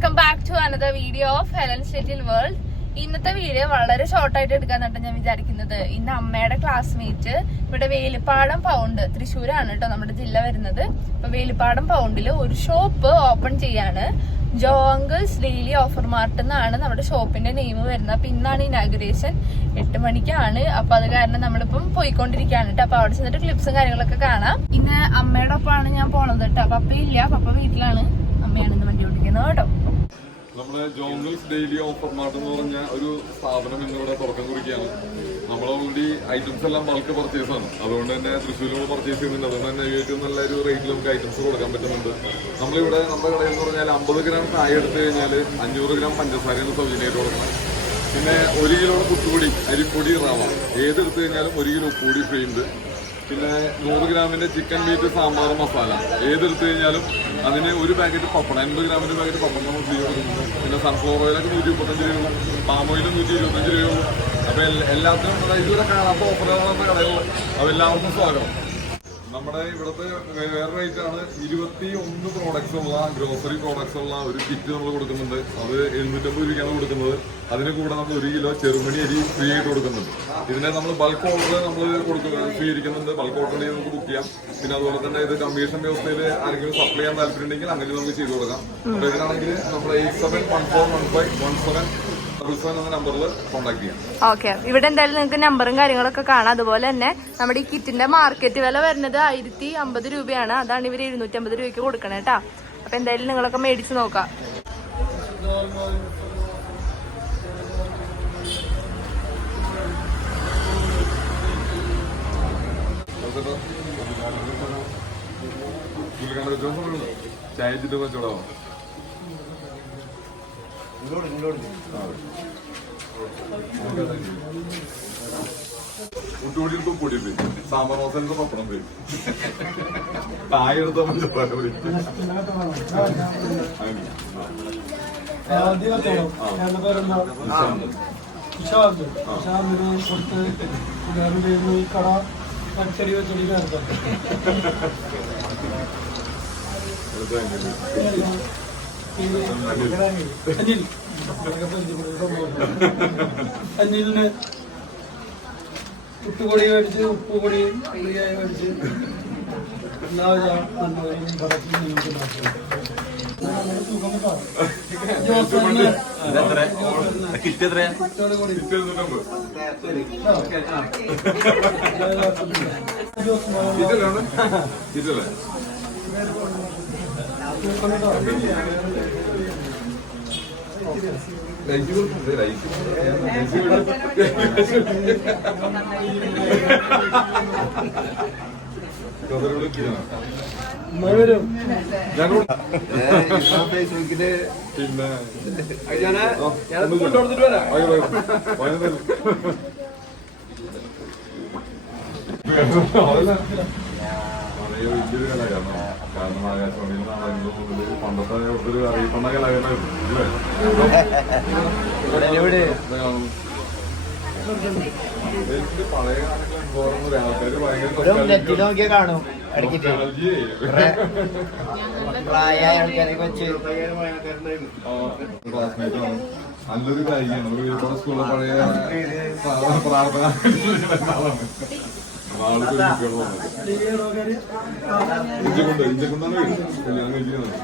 Welcome back to another video of Helen's little world. ഇന്നത്തെ video വളരെ ഷോർട്ടായിട്ട് എടുക്കാന്നാണ് ഞാൻ വിചാരിക്കുന്നത്. ഇന്ന് അമ്മയുടെ ക്ലാസ്മേറ്റ് ഇവിടെ വേലിപ്പാടം പൗണ്ട്, തൃശ്ശൂരാണ് കേട്ടോ നമ്മുടെ ജില്ല വരുന്നത്. അപ്പൊ വേലിപ്പാടം പൗണ്ടില് ഒരു ഷോപ്പ് ഓപ്പൺ ചെയ്യാണ്. ജോ അങ്കിൾസ് ഡെയിലി ഓഫർ മാർട്ട് എന്നാണ് നമ്മുടെ ഷോപ്പിന്റെ നെയിം വരുന്നത്. അപ്പൊ ഇന്നാണ് ഇനാഗുറേഷൻ, 8 മണിക്കാണ്. അപ്പൊ അത് കാരണം നമ്മളിപ്പം പോയിക്കൊണ്ടിരിക്കുകയാണ് കേട്ടോ. അപ്പൊ അവിടെ ചെന്നിട്ട് ക്ലിപ്സും കാര്യങ്ങളൊക്കെ കാണാം. ഇന്ന് അമ്മയുടെ ഒപ്പമാണ് ഞാൻ പോണത് കേട്ടോ. പപ്പ ഇല്ല, പപ്പ വീട്ടിലാണ്, അമ്മയാണ് ഇന്ന് വണ്ടി ഓടിക്കുന്നത് കേട്ടോ. നമ്മുടെ ജോ അങ്കിൾസ് ഡെയിലി ഓഫർ മാർട്ട് എന്ന് പറഞ്ഞ ഒരു സ്ഥാപനം ഇന്നിവിടെ തുടക്കം കുറിക്കുകയാണ്. നമ്മൾ ഓൾറെഡി ഐറ്റംസ് എല്ലാം ബൾക്ക് പർച്ചേസ് ആണ്, അതുകൊണ്ട് തന്നെ തൃശ്ശൂരിൽ പർച്ചേസ് ചെയ്യുന്നുണ്ട്. അതുകൊണ്ട് തന്നെ ഏറ്റവും നല്ലൊരു റേറ്റിൽ നമുക്ക് ഐറ്റംസ് കൊടുക്കാൻ പറ്റുന്നുണ്ട്. നമ്മളിവിടെ നമ്മുടെ കടയിൽ എന്ന് പറഞ്ഞാൽ 50 ഗ്രാം ചായ എടുത്തു കഴിഞ്ഞാൽ 500 ഗ്രാം പഞ്ചസാരയാണ് സൗജന്യമായിട്ട് കൊടുക്കുന്നത്. പിന്നെ 1 കിലോ കുത്തുപൊടി, അരിപ്പൊടി, റവ ഏതെടുത്തു കഴിഞ്ഞാലും 1 കിലോ ഉപ്പുപൊടി ഫ്രീ ഉണ്ട്. പിന്നെ 100 ഗ്രാമിന്റെ ചിക്കൻ മീറ്റ് സാമ്പാർ മസാല ഏതെടുത്തു കഴിഞ്ഞാലും അതിന് ഒരു പാക്കറ്റ് പപ്പടം, 80 ഗ്രാമിന്റെ പാക്കറ്റ് പപ്പടം നമ്മൾ ഫ്രീ കൊടുക്കുന്നുണ്ട്. പിന്നെ സൺഫ്ലവർ ഓയിലൊക്കെ 135 രൂപയുള്ളൂ, പാം ഓയിൽ 125 രൂപയുള്ളൂ. അപ്പൊ എല്ലാത്തിനും ഇതുവരെ കാണാത്ത ഓഫറുകളാണ് കടകൾ. അപ്പൊ എല്ലാവർക്കും സ്വാഗതം. നമ്മുടെ ഇവിടുത്തെ വേറെ റേറ്റ് ആണ്. 21 പ്രോഡക്ട്സ് ഉള്ള ഗ്രോസറി പ്രോഡക്ട്സ് ഉള്ള ഒരു കിറ്റ് നമ്മൾ കൊടുക്കുന്നുണ്ട്. അത് 750 രൂപയ്ക്കാണ് കൊടുക്കുന്നത്. അതിന് കൂടെ നമ്മൾ 1 കിലോ ചെറുമണി അരി ഫ്രീ ആയിട്ട് കൊടുക്കുന്നുണ്ട്. ഇതിനെ നമ്മൾ ബൾക്ക് ഓർഡർ നമ്മൾ സ്വീകരിക്കുന്നുണ്ട്. ബൾക്ക് ഓർഡർ ചെയ്ത് നമുക്ക് ബുക്ക് ചെയ്യാം. പിന്നെ അതുപോലെ തന്നെ ഇത് കമ്മീഷൻ വ്യവസ്ഥയിൽ ആരെങ്കിലും സപ്ലൈ ചെയ്യാൻ താല്പര്യം ഉണ്ടെങ്കിൽ അങ്ങനെ നമുക്ക് ചെയ്തു കൊടുക്കാം. അപ്പൊ ഇതിനാണെങ്കിൽ നമ്മൾ 87141517 എന്ന നമ്പറിൽ കോൺടാക്ട് ചെയ്യാം. ഓക്കെ, ഇവിടെ എന്തായാലും നിങ്ങൾക്ക് നമ്പറും കാര്യങ്ങളൊക്കെ കാണാം. അതുപോലെ തന്നെ നമ്മുടെ ഈ കിറ്റിന്റെ മാർക്കറ്റ് വില വരുന്നത് 1050 രൂപയാണ്. അതാണ് ഇവർ 750 രൂപയ്ക്ക് കൊടുക്കണേ കേട്ടാ. അപ്പൊ എന്തായാലും നിങ്ങളൊക്കെ മേടിച്ച് നോക്കാം. ചായ ചിട്ട് വെച്ചോളാം. ഉട്ടുകൂടി പൊടി പോയി, സാമ്പാർ മസാല പപ്പടം പോയി, തായ എടുത്ത അനിലിന് ഉട്ടുപൊടി മേടിച്ച്, ഉപ്പുപൊടി പുളിയായി മേടിച്ച് എല്ലാ വലിയൊരു കലാകാരനാണ്. കാരണം ആകാശവാണിയിൽ നിന്നാണെങ്കിലും പണ്ടത്തെ ഒരു അറിയപ്പെടുന്ന കലാകാരനായിരുന്നു. പഴയ കാലങ്ങളിൽ ആൾക്കാര് ഭയങ്കര കാണും ക്ലാസ്മേറ്റാണ്. നല്ലൊരു കായികയാണ്. ഒരു ഒരുപാട് സ്കൂളിലെ പഴയ പ്രാർത്ഥന ഇഞ്ചക്കൊണ്ടാണ് കല്യാണം കഴിക്കുന്നത്.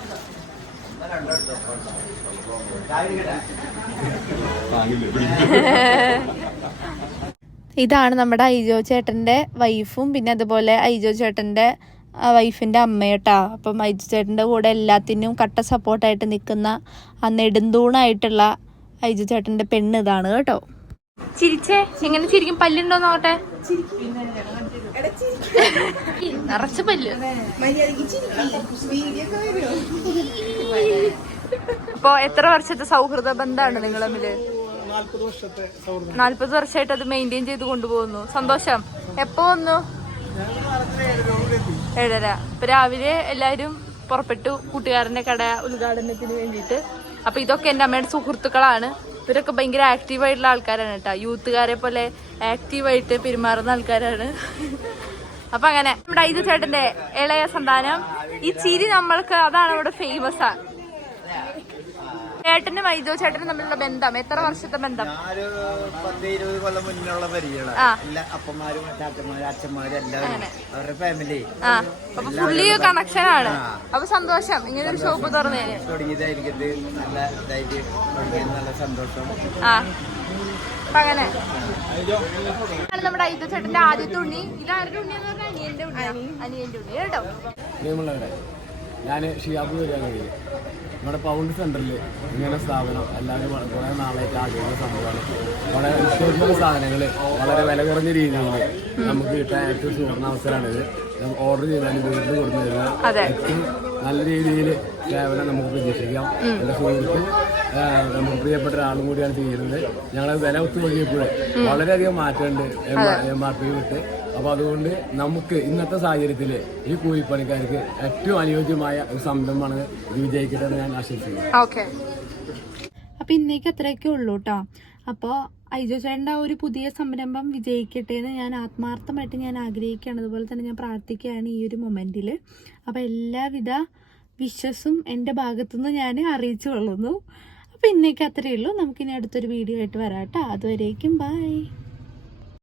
ഇതാണ് നമ്മുടെ ഐജോ ചേട്ടന്റെ വൈഫും പിന്നെ അതുപോലെ ഐജോ ചേട്ടന്റെ വൈഫിന്റെ അമ്മയോട്ടാ. അപ്പം ഐജോ ചേട്ടന്റെ കൂടെ എല്ലാത്തിനും കട്ട സപ്പോർട്ടായിട്ട് നിൽക്കുന്ന ആ നെടുന്തൂണായിട്ടുള്ള ഐജോ ചേട്ടന്റെ പെണ്ണ് ഇതാണ് കേട്ടോ. ചിരിച്ചേ, എങ്ങനെ ചിരിക്കും? പല്ലുണ്ടോ നോക്കട്ടെ. നിറച്ച പല്ല്. അപ്പൊ എത്ര വർഷത്തെ സൗഹൃദ ബന്ധമാണ് നിങ്ങൾ തമ്മില്? 40 വർഷമായിട്ട് അത് മെയിൻറ്റെയിൻ ചെയ്ത് കൊണ്ടുപോകുന്നു. സന്തോഷം. എപ്പോ വന്നു? 7:30. ഇപ്പൊ രാവിലെ എല്ലാരും പുറപ്പെട്ടു കൂട്ടുകാരന്റെ കട ഉദ്ഘാടനത്തിന് വേണ്ടിയിട്ട്. അപ്പൊ ഇതൊക്കെ എന്റെ അമ്മയുടെ സുഹൃത്തുക്കളാണ്. ഇവരൊക്കെ ഭയങ്കര ആക്റ്റീവായിട്ടുള്ള ആൾക്കാരാണ് കേട്ടോ. യൂത്തുകാരെ പോലെ ആക്റ്റീവായിട്ട് പെരുമാറുന്ന ആൾക്കാരാണ്. അപ്പൊ അങ്ങനെ നമ്മുടെ ഐജു ചേട്ടന്റെ ഇളയ സന്താനം. ഈ ചിരി നമ്മൾക്ക് അതാണ് ഇവിടെ ഫേമസ്. ചേട്ടനും ഐജോ ചേട്ടനും തമ്മിലുള്ള ബന്ധം എത്ര വർഷത്തെ ബന്ധം? ഞാനൊരു 10-20 കൊല്ലം മുന്നുള്ള പരിചയമാണ്. എല്ലാ അപ്പന്മാരും ചാച്ചന്മാരും അച്ഛന്മാരും എല്ലാവരും അവരുടെ ഫാമിലി അപ്പൊ ഫുള്ളി കണക്ഷൻ ആണ്. അപ്പൊ സന്തോഷം ഇങ്ങനെ ഒരു ഷോപ്പ് തുറന്നേന്. തുടങ്ങിയതായിരിക്കും നല്ല ഇതായിട്ട് നല്ല സന്തോഷം. അപ്പൊ അങ്ങനെ നമ്മുടെ ഐജോ ചേട്ടന്റെ ആദ്യത്തെ ഉണ്ണി. ഇതാരുടെ ഉണ്ണിയെന്ന് പറഞ്ഞാൽ അനിയന്റെ ഉണ്ണി കേട്ടോ. ഞാൻ ഷിയാബ് വരികയാണ്. നമ്മുടെ പൗണ്ട് സെന്ററിൽ ഇങ്ങനെ സ്ഥാപനം എല്ലാവരും കുറേ നാളായിട്ട് ആഗ്രഹിക്കുന്ന സംഭവമാണ്. വളരെ വിശ്വസിക്കുന്ന സാധനങ്ങൾ വളരെ വില കുറഞ്ഞ രീതിയിൽ നമുക്ക് കിട്ടാൻ ഏറ്റവും സുവർണ അവസരമാണിത്. നമുക്ക് ഓർഡർ ചെയ്താൽ വീട്ടിൽ കൊടുത്തു തരുന്നത് ഏറ്റവും നല്ല രീതിയിൽ സേവനം നമുക്ക് പ്രതീക്ഷിക്കാം. എൻ്റെ സുഹൃത്തും നമുക്ക് പ്രിയപ്പെട്ട ഒരാളും കൂടിയാണ് ചെയ്യുന്നത്. ഞങ്ങൾ വില ഒത്തു നോക്കിയപ്പോൾ വളരെയധികം മാറ്റമുണ്ട് MRP വിട്ട്. അപ്പോൾ അതുകൊണ്ട് നമുക്ക് ഇന്നത്തെ സാഹചര്യത്തിൽ ഈ കൂലിപ്പണിക്കാർക്ക് ഏറ്റവും അനുയോജ്യമായ ഒരു സംരംഭമാണ് ഇത് വിജയിക്കട്ടെ എന്ന് ഞാൻ ആശംസിക്കുന്നു. ഓക്കെ, അപ്പൊ ഇന്നേക്ക് അത്രയൊക്കെ ഉള്ളൂ കേട്ടോ. അപ്പോൾ ഐജോ ചേട്ടൻ്റെ ഒരു പുതിയ സംരംഭം വിജയിക്കട്ടെ എന്ന് ഞാൻ ആത്മാർത്ഥമായിട്ട് ഞാൻ ആഗ്രഹിക്കുകയാണ്. അതുപോലെ തന്നെ ഞാൻ പ്രാർത്ഥിക്കുകയാണ് ഈ ഒരു മൊമെന്റിൽ. അപ്പോൾ എല്ലാവിധ വിശ്വസും എൻ്റെ ഭാഗത്തുനിന്ന് ഞാൻ അറിയിച്ചു കൊള്ളുന്നു. അപ്പോൾ ഇന്നേക്ക് അത്രയേ ഉള്ളൂ. നമുക്കിനി അടുത്തൊരു വീഡിയോ ആയിട്ട് വരാം കേട്ടോ. അതുവരേക്കും ബൈ.